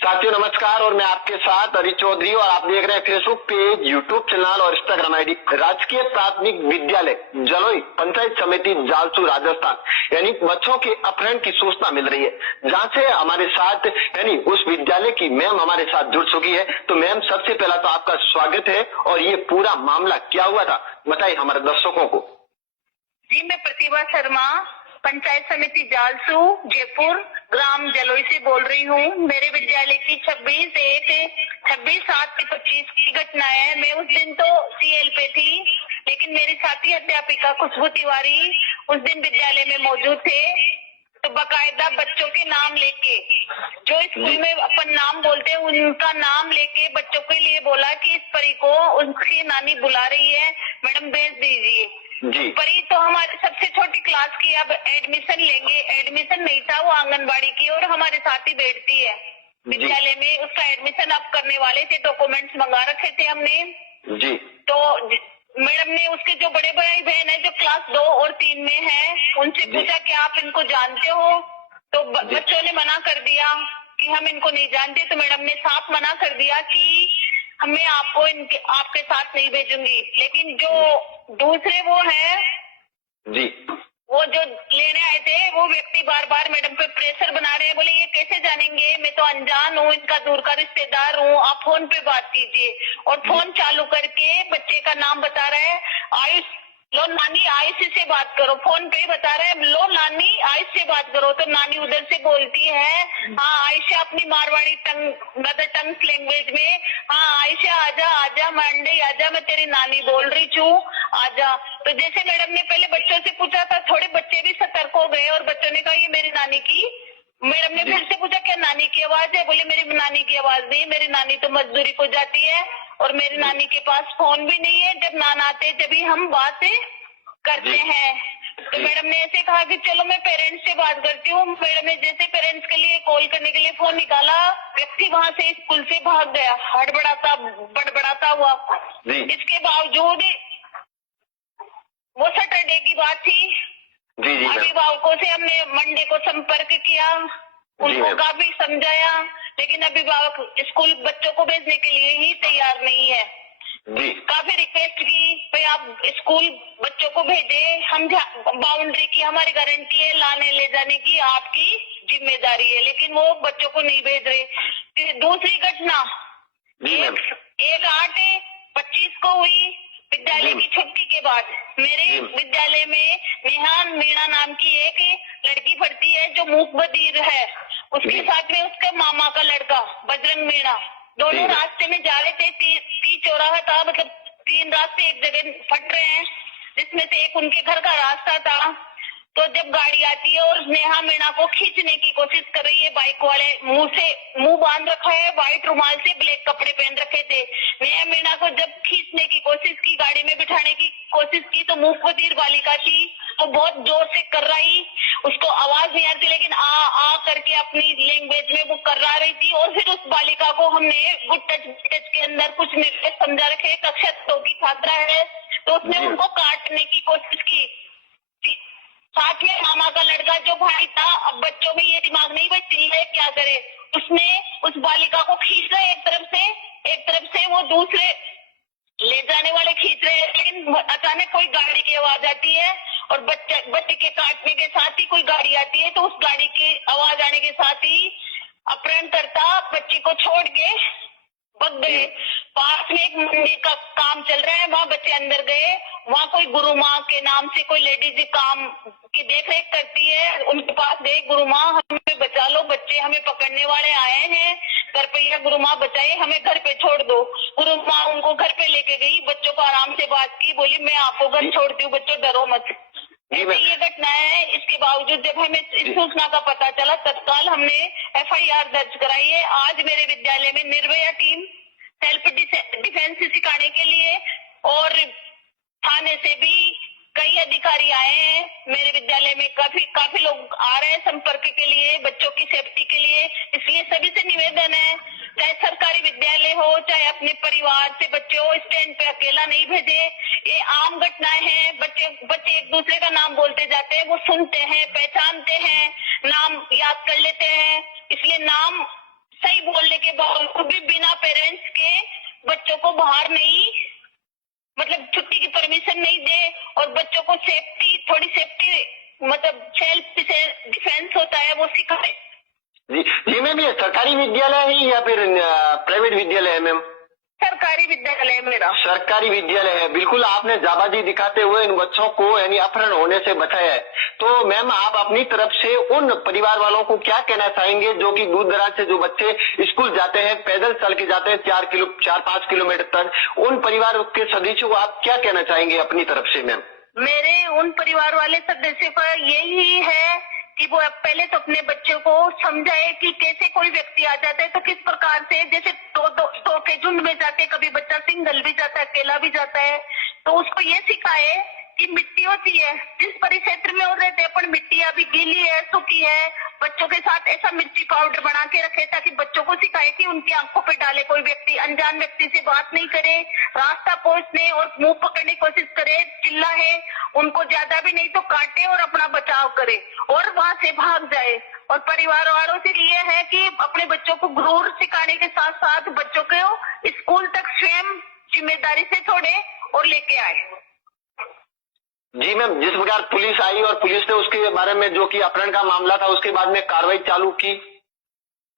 साथियों नमस्कार। और मैं आपके साथ अरिज चौधरी और आप देख रहे हैं फेसबुक पेज, यूट्यूब चैनल और इंस्टाग्राम आईडी राजकीय प्राथमिक विद्यालय जलोई पंचायत समिति जालसू राजस्थान यानी बच्चों के अपहरण की सूचना मिल रही है, जहां से हमारे साथ यानी उस विद्यालय की मैम हमारे साथ जुड़ चुकी है। तो मैम सबसे पहला तो आपका स्वागत है और ये पूरा मामला क्या हुआ था बताइए हमारे दर्शकों को। जी, मैं प्रतिभा शर्मा पंचायत समिति जालसू जयपुर ग्राम जलोई से बोल रही हूँ। मेरे विद्यालय की 26/7/25 की घटना है। मैं उस दिन तो सीएल पे थी, लेकिन मेरी साथी अध्यापिका खुशबू तिवारी उस दिन विद्यालय में मौजूद थे। तो बकायदा बच्चों के नाम लेके, जो स्कूल में अपन नाम बोलते हैं उनका नाम लेके बच्चों के लिए बोला कि इस परी को उसकी नानी बुला रही है, मैडम भेज दीजिए। परी तो हमारे सबसे छोटी क्लास की, अब एडमिशन लेंगे, एडमिशन नहीं था, वो आंगनबाड़ी की और हमारे साथ ही बैठती है विद्यालय में। उसका एडमिशन अब करने वाले थे, डॉक्यूमेंट्स मंगा रखे थे हमने जी। तो मैडम ने उसके जो बड़े भाई बहन है जो क्लास 2 और 3 में है, उनसे पूछा कि आप इनको जानते हो? तो बच्चों ने मना कर दिया कि हम इनको नहीं जानते। तो मैडम ने साफ मना कर दिया कि हमें आपको इनके आपके साथ नहीं भेजूंगी। लेकिन जो दूसरे वो है जी, वो जो लेने आए थे वो व्यक्ति बार बार मैडम पे प्रेशर बना रहे हैं। बोले ये कैसे जानेंगे, मैं तो अनजान हूँ, इनका दूर का रिश्तेदार हूँ, आप फोन पे बात कीजिए। और फोन चालू करके बच्चे का नाम बता रहा है आयुष, लो नानी आयुष से बात करो। फोन पे बता रहा है लो नानी आयुष से बात करो। तो नानी उधर से बोलती है हाँ आयुषा अपनी मारवाड़ी मदर टंग लैंग्वेज में, हाँ आयुषा आजा आजा मंडे आजा, मैं तेरी नानी बोल रही हूँ आजा। तो जैसे मैडम ने पहले बच्चों से पूछा था, थोड़े बच्चे भी सतर्क हो गए और बच्चों ने कहा ये मेरी नानी की। मैडम ने फिर से पूछा क्या नानी की आवाज है? बोले मेरी नानी की आवाज नहीं, मेरी नानी तो मजदूरी को जाती है और मेरी नानी के पास फोन भी नहीं है, जब नाना आते जब हम बातें करते हैं। तो मैडम ने ऐसे कहा कि चलो मैं पेरेंट्स से बात करती हूँ। मैडम ने जैसे पेरेंट्स के लिए कॉल करने के लिए फोन निकाला, व्यक्ति वहाँ से स्कूल से भाग गया बड़बड़ाता हुआ। इसके बावजूद वो सैटरडे की बात थी, अभिभावकों से हमने मंडे को संपर्क किया, उनको काफी समझाया, लेकिन अभिभावक स्कूल बच्चों को भेजने के लिए ही तैयार नहीं है। काफी रिक्वेस्ट की भाई आप स्कूल बच्चों को भेजे, हम बाउंड्री की हमारी गारंटी है, लाने ले जाने की आपकी जिम्मेदारी है, लेकिन वो बच्चों को नहीं भेज रहे। दूसरी घटना 1/8/25 को हुई, विद्यालय की छुट्टी के बाद मेरे विद्यालय में नेहा मीणा नाम की एक लड़की पढ़ती है जो मूक बधिर है, उसके साथ में उसके मामा का लड़का बजरंग मीणा, दोनों रास्ते में जा रहे थे। 30 चौराहा था, मतलब 3 रास्ते एक जगह फट रहे हैं, जिसमें से एक उनके घर का रास्ता था। तो जब गाड़ी आती है और नेहा मीणा को खींचने की कोशिश कर रही है, बाइक वाले मुंह बांध रखा है, व्हाइट रुमाल से ब्लैक कपड़े पहन रखे थे। नेहा मीणा को जब खींचने की कोशिश की, गाड़ी में बिठाने की कोशिश की, तो मूक बधिर बालिका थी, तो बहुत जोर से कर रही, उसको आवाज नहीं आती, लेकिन आ करके अपनी लैंग्वेज में वो कर्रा रही थी। और फिर उस बालिका को हमने गुड टच के अंदर कुछ निर्देश समझा रखे, कक्षा 2 की छात्रा है, तो उसने उनको काटने की कोशिश की। साथ में मामा का लड़का जो भाई था, अब बच्चों में ये दिमाग नहीं भाई चिल्ले क्या करे, उसने उस बालिका को खींच रहा एक तरफ से वो दूसरे ले जाने वाले खींच रहे हैं, लेकिन अचानक कोई गाड़ी की आवाज आती है और बच्चे के काटने के साथ ही कोई गाड़ी आती है। तो उस गाड़ी की आवाज आने के साथ ही अपहरणकर्ता बच्ची को छोड़ के भाग गए। पास में एक मंदिर का काम चल रहा है, वहाँ बच्चे अंदर गए, वहाँ कोई गुरु माँ के नाम से कोई लेडीज काम की देखरेख करती है, उनके पास गए, गुरु माँ हमें बचा लो, बच्चे हमें पकड़ने वाले आए हैं, घर पे या गुरु माँ बचाए, हमें घर पे छोड़ दो। गुरु माँ उनको घर पे लेके गई, बच्चों को आराम से बात की, बोली मैं आपको घर छोड़ती हूँ, बच्चों डरो मत। ये घटना है। इसके बावजूद जब हमें इस सूचना का पता चला, तत्काल हमने FIR दर्ज कराई है। आज मेरे विद्यालय में निर्भया टीम सेल्फ डिफेंस सिखाने के लिए और थाने से भी कई अधिकारी आए हैं। मेरे विद्यालय में काफी लोग आ रहे हैं संपर्क के लिए, बच्चों की सेफ्टी के लिए। इसलिए सभी से निवेदन है, चाहे सरकारी विद्यालय हो चाहे अपने परिवार से बच्चे हो, स्टैंड पे अकेला नहीं भेजे। ये आम घटनाएं हैं, बच्चे एक दूसरे का नाम बोलते जाते हैं, वो सुनते हैं, पहचानते हैं, नाम याद कर लेते हैं, इसलिए नाम सही बोलने के बावजूद भी बिना पेरेंट्स के बच्चों को बाहर नहीं, मतलब छुट्टी की परमिशन नहीं दे, और बच्चों को थोड़ी सेफ्टी, मतलब सेल्फ डिफेंस होता है वो सिखाए। जी मैम, ये सरकारी विद्यालय है या फिर प्राइवेट विद्यालय है मैम? सरकारी विद्यालय है मेरा। सरकारी विद्यालय है। बिल्कुल आपने जाबाजी दिखाते हुए इन बच्चों को यानी अपहरण होने से बचाया है। तो मैम, आप अपनी तरफ से उन परिवार वालों को क्या कहना चाहेंगे जो कि दूर दराज से जो बच्चे स्कूल जाते हैं, पैदल चल के जाते हैं 4-5 किलोमीटर तक, उन परिवार के सदस्यों को आप क्या कहना चाहेंगे अपनी तरफ से मैम? मेरे उन परिवार वाले सदस्यों का यही है कि वो पहले तो अपने बच्चों को समझाए कि कैसे कोई व्यक्ति आ जाता है तो किस प्रकार से, जैसे दो के झुंड में जाते, कभी बच्चा सिंगल भी जाता है, अकेला भी जाता है, तो उसको ये सिखाए कि मिट्टी होती है, जिस परिक्षेत्र में वो रहते हैं, पर मिट्टी अभी गीली है, सूखी है, बच्चों के साथ ऐसा मिर्ची पाउडर बना के रखे ताकि बच्चों को सिखाए कि उनकी आंखों पे डाले कोई व्यक्ति, अनजान व्यक्ति से बात नहीं करे, रास्ता पूछने और मुंह पकड़ने की कोशिश करे, चिल्लाए, उनको ज्यादा भी नहीं तो काटे और अपना बचाव करे और वहां से भाग जाए। और परिवार वालों से ये है कि अपने बच्चों को गुरूर सिखाने के साथ साथ बच्चों को स्कूल तक स्वयं जिम्मेदारी से छोड़े और लेके आए। जी मैम, जिस प्रकार पुलिस आई और पुलिस ने उसके बारे में जो कि अपहरण का मामला था उसके बाद में कार्रवाई चालू की।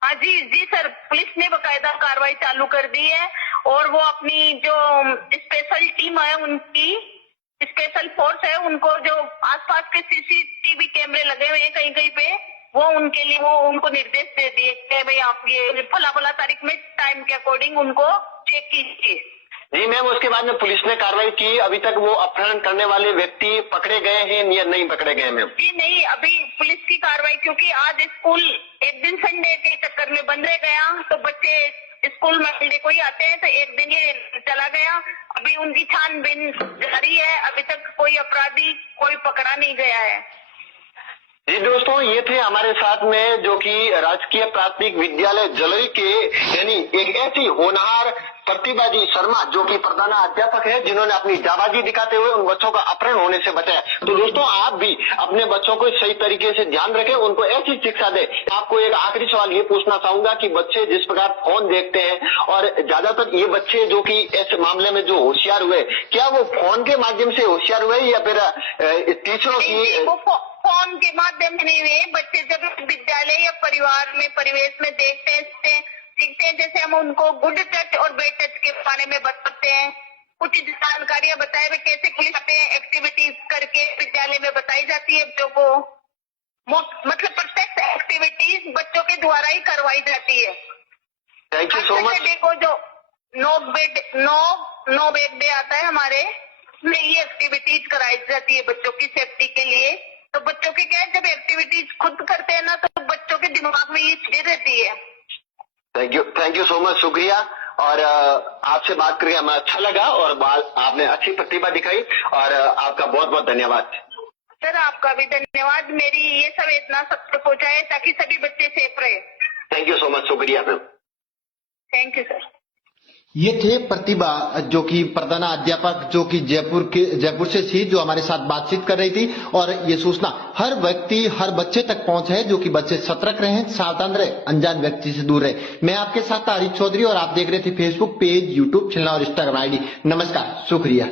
हाँ जी सर, पुलिस ने बकायदा कार्रवाई चालू कर दी है और वो अपनी जो स्पेशल टीम है, उनकी स्पेशल फोर्स है, उनको जो आसपास के सीसीटीवी कैमरे लगे हुए हैं कहीं कहीं पे, वो उनके लिए वो उनको निर्देश दे दिए कि भाई आप ये फला तारीख में टाइम के अकॉर्डिंग उनको चेक कीजिए। जी मैम, उसके बाद में पुलिस ने कार्रवाई की। अभी तक वो अपहरण करने वाले व्यक्ति पकड़े गए हैं या नहीं पकड़े गए मैम? जी नहीं, अभी पुलिस की कार्रवाई, क्योंकि आज स्कूल एक दिन संडे के चक्कर में बंद रह गया, तो बच्चे स्कूल मंडे को ही आते हैं, तो एक दिन ये चला गया। अभी उनकी छानबीन जारी है, अभी तक कोई अपराधी कोई पकड़ा नहीं गया है। जी दोस्तों, ये थे हमारे साथ में जो कि राजकीय प्राथमिक विद्यालय जलोई के यानी एक ऐसी होनहार प्रतिभाजी शर्मा जो कि प्रधान अध्यापक है, जिन्होंने अपनी जाबाजी दिखाते हुए उन बच्चों का अपहरण होने से बचाया। तो दोस्तों, आप भी अपने बच्चों को सही तरीके से ध्यान रखें, उनको ऐसी शिक्षा दें। आपको एक आखिरी सवाल ये पूछना चाहूंगा कि बच्चे जिस प्रकार फोन देखते हैं, और ज्यादातर ये बच्चे जो कि इस मामले में जो होशियार हुए, क्या वो फोन के माध्यम से होशियार हुए या फिर टीचरों की? फोन के माध्यम से नहीं हुए बच्चे, जब विद्यालय या परिवार में परिवेश में देखते हैं सीखते हैं। जैसे हम उनको गुड टच और बैड टच के बारे में बताते हैं, कुछ जानकारियां बताए हुए कैसे पुलिस आते हैं, एक्टिविटीज करके विद्यालय में बताई जाती है बच्चों को, मतलब प्रत्येक एक्टिविटीज बच्चों के द्वारा ही करवाई जाती है। Thank you so much. देखो, जो नो बेड डे आता है हमारे, उसमें ये एक्टिविटीज कराई जाती है बच्चों की सेफ्टी के लिए। तो बच्चों की क्या है, जब एक्टिविटीज खुद करते हैं ना, तो बच्चों के दिमाग में ये चीज रहती है। थैंक यू सो मच, शुक्रिया। और आपसे बात करके हमें अच्छा लगा और आपने अच्छी प्रतिभा दिखाई, और आपका बहुत बहुत धन्यवाद। सर, आपका भी धन्यवाद, मेरी ये सब इतना सबको पहुंचाए ताकि सभी बच्चे सेफ रहे। थैंक यू सो मच, शुक्रिया मैम। Thank you sir. ये थे प्रतिभा जो कि प्रधान अध्यापक जो कि जयपुर से थी, जो हमारे साथ बातचीत कर रही थी। और ये सूचना हर व्यक्ति हर बच्चे तक पहुंचे जो कि बच्चे सतर्क रहे, सावधान रहे, अनजान व्यक्ति से दूर रहे। मैं आपके साथ आरिफ चौधरी और आप देख रहे थे फेसबुक पेज, यूट्यूब चैनल और इंस्टाग्राम आईडी। नमस्कार, शुक्रिया।